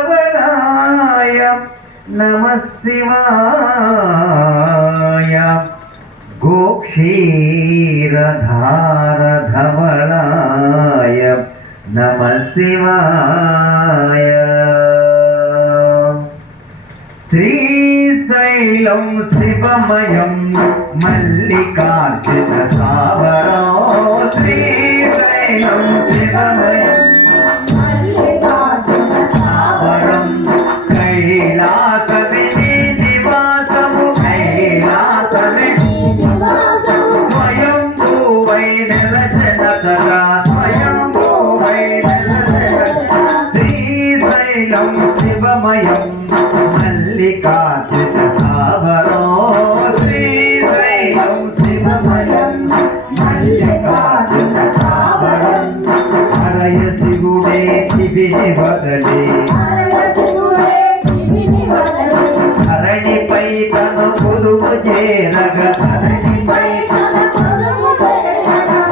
गोक्षीरदारधवलाय नमः शिवाय गोक्षीरधारधवलाय नमः शिवाय श्रीशैलं शिवमयं मल्लिकार्जुन सावरो श्रीशैलं शिवमयं मल्लिकार्जुन सावरं कैलासमे निवासमु कैलासमे स्वयंभू वै निरजनतरा स्वयंभू वै निरजनतरा श्रीशैलं शिवमयं मल्लिकार्जुन सावरो श्रीशैलं शिवमयं मल्लिकार्जुन सावरं हरय शिवुडे शिविनि बदले धरणिपै तनु కొలువు చేరగ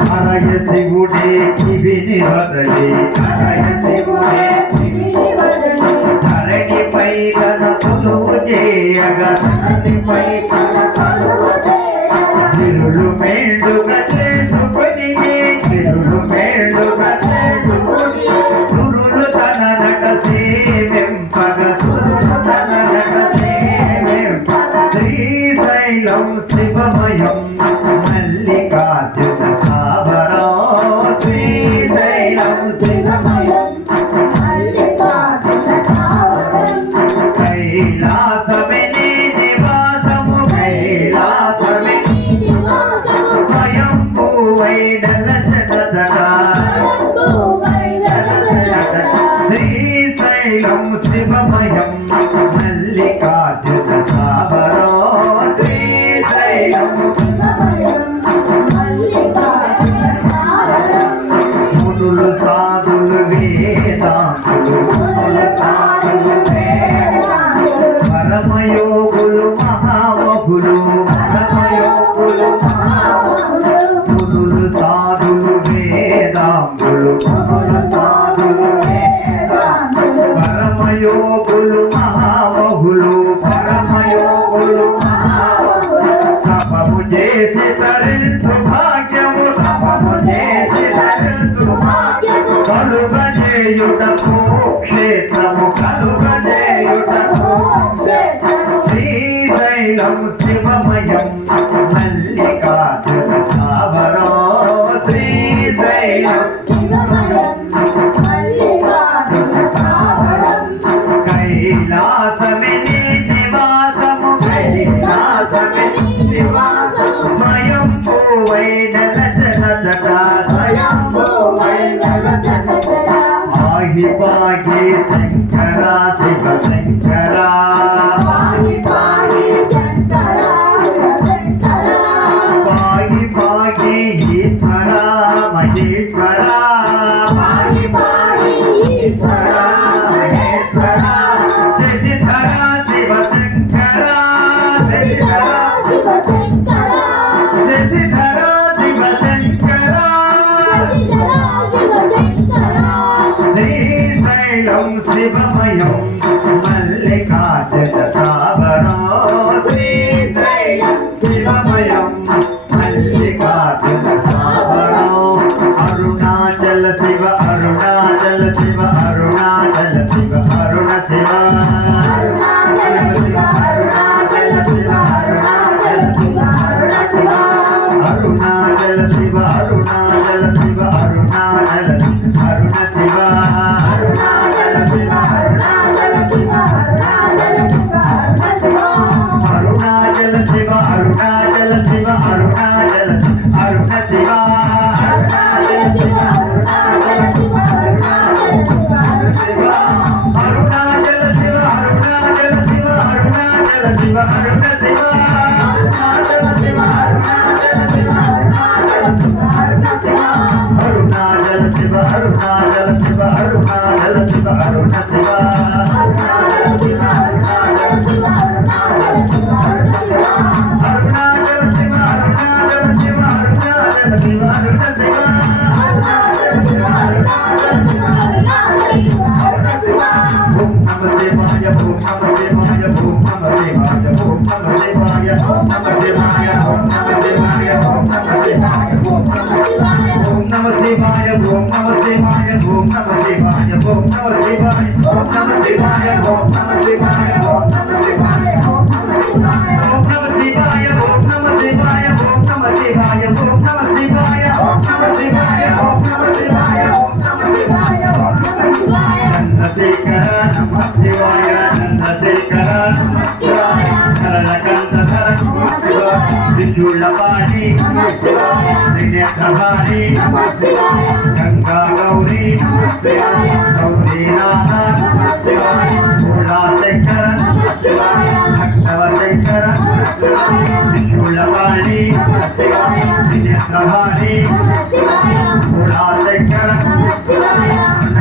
హరయ శివుడే శివిని బదలే హరయ శివుడే ధరణిపై తన కొలువు చేయగ తిరులు మెండుగా చేసుకొని తిరులు మెండుగా చేసుకొని సురులు తన నట సేవింపగ సురులు తన నట సేవింపగ శ్రీశైలం శివమయం మల్లికార్జున సావరో శ్రీశైలం శివమయం మల్లికార్జున సావరం కైలాసమే నివాసము కైలాసమే నివాసము స్వయంభూవై నలచనచట శ్రీశైలం శివమయం మల్లికార్జున సావరో శ్రీశైలం శివమయం మల్లికార్జున సావరం మునులు సాధులు వేదాంతులు మునులు సాధులు వేదాంతులు పరమయోగులు మహామహులు పరమయోగులు మహామహులు మునులు సాధులు వేదాంతులు మునులు సాధులు వేదాంతులు పరమయోగులు మహామహులు పరమయోగులు మహామహులు తపము చేసి తరించు భాగ్యము తపము చేసి తరించు భాగ్యము కలుగజేయుటకు క్షేత్రము కలుగజేయుటకు శ్రీశైలం శివమయం మల్లికార్జున సావరో శ్రీశైలం శివమయం మల్లికార్జున సావరం కైలాసమే నివాసము కైలాసమే నివాసము స్వయంభూవై నలచనచట స్వయంభూవై నలచనచట పాహి పాహి శంకర శివ శంకర పాహి పాహి శంకర శివ శంకర పాహి పాహి ఈశ్వర మహేశ్వర పాహి పాహి ఈశ్వర మహేశ్వర శశిధర శివ శంకర శశిధర శివ శంకర శశిధర శివ శంకర శశిధర శివ శంకర శ్రీశైలం శివమయం మల్లికార్జున సావరో శ్రీశైలం శివమయం మల్లికార్జున సావరో అరుణాచల శివ అరుణాచల శివ అరుణాచల శివ అరుణ శివ అరుణాచల శివ అరుణాచల శివ అరుణాచల శివ అరుణ శివ అరుణాచల శివ అరుణాచల శివ అరుణాచల అరుణ శివ అరుణాచల శివ అరుణాచల శివ అరుణాచల శివ అరుణ శివ అరుణాచల శివ అరుణాచల శివ అరుణాచల అరుణ శివ అరుణాచల శివ అరుణాచల శివ అరుణాచల శివ అరుణ శివ అరుణాచల శివ అరుణాచల శివ అరుణాచల శివ అరుణ శివ అరుణాచల శివ అరుణాచల శివ అరుణాచల శివ అరుణ శివ అరుణాచల శివ అరుణాచల శివ అరుణాచల శివ అరుణ శివ అరుణాచల శివ అరుణాచల శివ అరుణాచల శివ అరుణ శివ అరుణాచల శివ అరుణాచల శివ అరుణాచల శివ అరుణ శివ అరుణాచల శివ అరుణాచల శివ ఓం నమ శివాయ ఓం నమ శివాయ ఓం నమ శివాయ ఓం నమ శివాయ ఓం నమ శివాయ ఓం నమ శివాయ ఓం నమ శివాయ ఓం నమ శివాయ ఓం నమ శివాయ ఓం నమ శివాయ ఓం నమ శివాయ ఓం నమ శివాయ ఓం నమ శివాయ ఓం నమ శివాయ ఓం నమ శివాయ నందశేఖర నమః శివాయ నందశేఖర నమః శివాయ సరళకంఠధర నమః శివాయ త్రిశూలపాణి నమః శివాయ త్రినేత్రధారి నమః శివాయ గంగా గౌరీ నమః శివాయ గౌరీనాథ నమః శివాయ భోళాశంకర నమః శివాయ భక్తవశంకర నమః శివాయ త్రిశూలపాణి నమః శివాయ త్రినేత్రధారి నమః శివాయ భోళాశంకర నమః శివాయ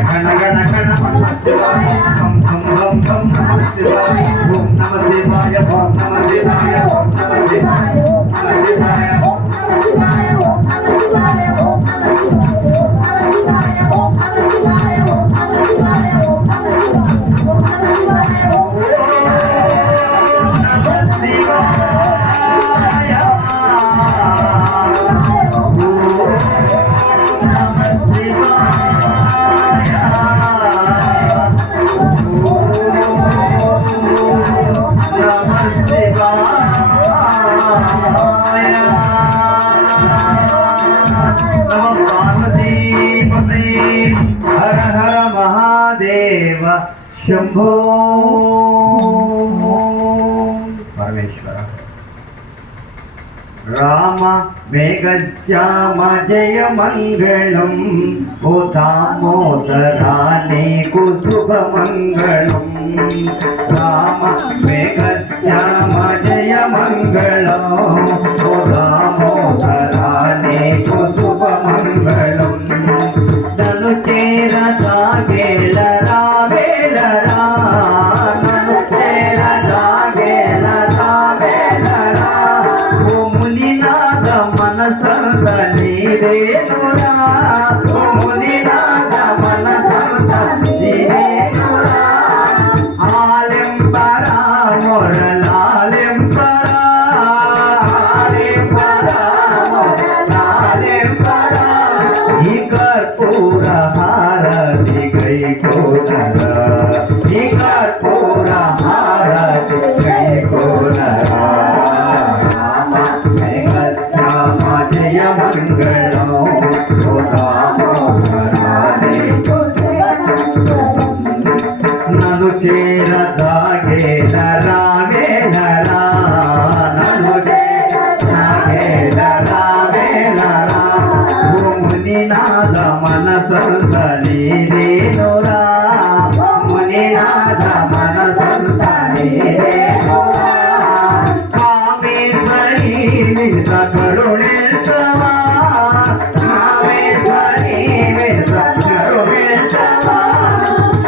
గణ గణ గణ నమః శివాయ హం హం హం హం నమః శివాయ ఓం నమ శివాయ ఓం నమ శివాయ ఓం నమ శివాయ ఓం నమ శివాయ ఓం నమ శివాయ ఓం నమ శివాయ ఓం నమ శివాయ ఓం నమ శివాయ ఓం నమ శివాయ ఓం నమ శివాయ ఓం నమ శివాయ హర హర మహాదేవ శంభో పరమేశ్వర రామ మేఘశ్యామ జయ మంగళం ఓ దామోదరా నీకు శుభమంగళం రామ మేఘశ్యామ జయ మంగళం ఓ దామోదరా నీకు శుభమంగళం నన్ను చేరసాగేలరా వేలరా నన్ను చేరసాగేలరా వేలరా ఓ మునినాథ మనసంత నీరేనురా ఓ మునినాథ మనసంత నీరేనురా ఆలెంపరా మొరలాలెంపరా ఆలెంపరా మొరలాలెంపరా ఈ కర్పూర హారతి గైకోనరా ఈ కర్పూర హారతి గైకోనరా రామ మేఘశ్యామ జయ మంగళం ఓ దామోదరా నీకు శుభమంగళం నన్ను చేరసాగేలరా వేలరా నన్ను చేరసాగేలరా వేలరా ఓ మునినాథ మనసంత నీరేనురా మునినాథ మనసంత నీరేనురా కామేశ్వరి వింత కరుణించవా కామేశ్వరి వింత కరుణించవా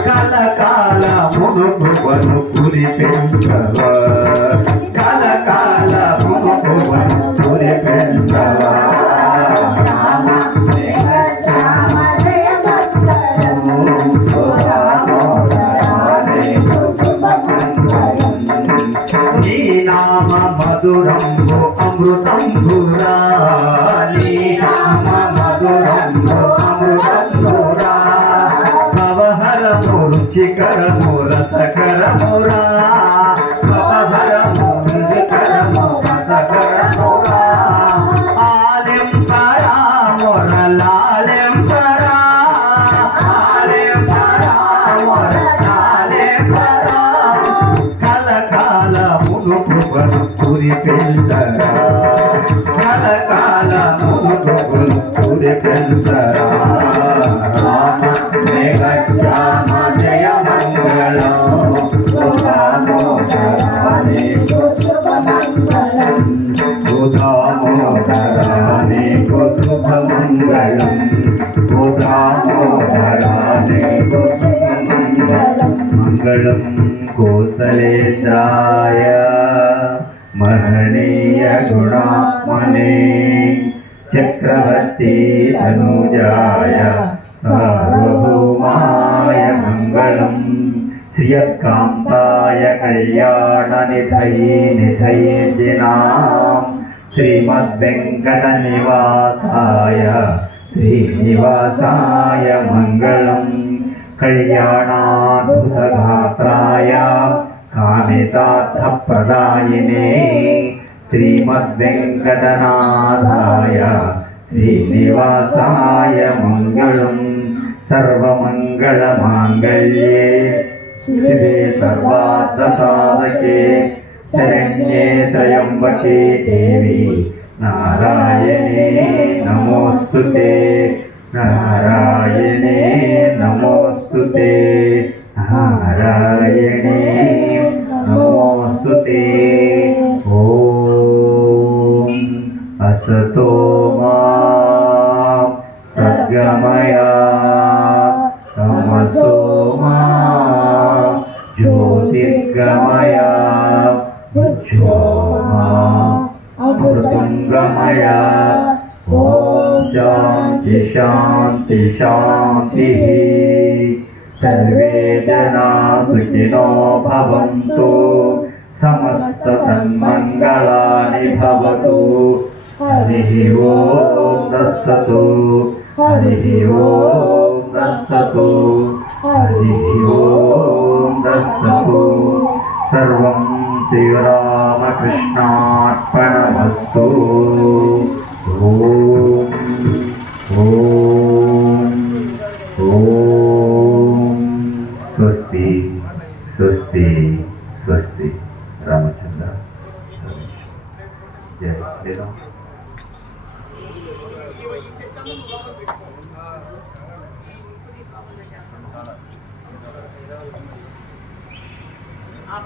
కలకాల మునుగువను కురిపించవా కలకాల మునుగువను కురిపించవా రామ మేఘశ్యామ జయ మంగళం ఓ దామోదరా నీకు శుభమంగళం నీ నామ మధురంబు అమృతంబురా నీ నామ మధురంబు అమృతంబురా భవహరము రుచికరము రసకరమురా భవహరము రుచికరము రసకరమురా ఆలెంపరా మొరలాలెంపరా ఆలెంపరా మొరలాలెంపరా కలకాల మునుగువను కురిపించరా కలకాల మునుగువను కురిపించరా రామ మేఘశ్యామ జయ మంగళం ఓ దామోదరా నీకు శుభమంగళం ఓ దామోదరా నీకు శుభమంగళం ఓ దామోదరా నీకు శుభమంగళం మంగళం కోసలేంద్రాయ మహనీయ గుణాత్మనే చక్రవర్తి తనూజాయ సార్వభౌమాయ మంగళం శ్రియకాంతాయ కళ్యాణ నిధయే నిధయేజినాం श्रीमद्वेङ्कटनिवासाय श्रीनिवासाय मङ्गलम् कल्याणाद्भुतगात्राय कामितार्थप्रदायिने श्रीमद्वेङ्कटनाथाय श्रीनिवासाय मङ्गलम् सर्वमङ्गलमाङ्गल्ये शिवे सर्वार्थसाधके शरण्ये त्र्यम्बके देवी नारायणे नमोऽस्तुते नारायणे नमोऽस्तुते नारायणे नमोऽस्तुते ॐ असतो मा सद्गमय तमसो मा ज्योतिर्गमय मृत्योर्मा अमृतङ्गमय ॐ शान्ति शान्ति शान्तिः सर्वे जना सुखिनो भवन्तु समस्तसन्मङ्गलानि भवतु हरिः ॐ तत्सतु हरिः ॐ तत्सतु हरिः ॐ तत्सतु सर्वं श्रीरामकृष्णार्पणमस्तु ॐ ॐ ॐ स्वस्ति स्वस्ति स्वस्ति रामचंद्र जय श्री राम आप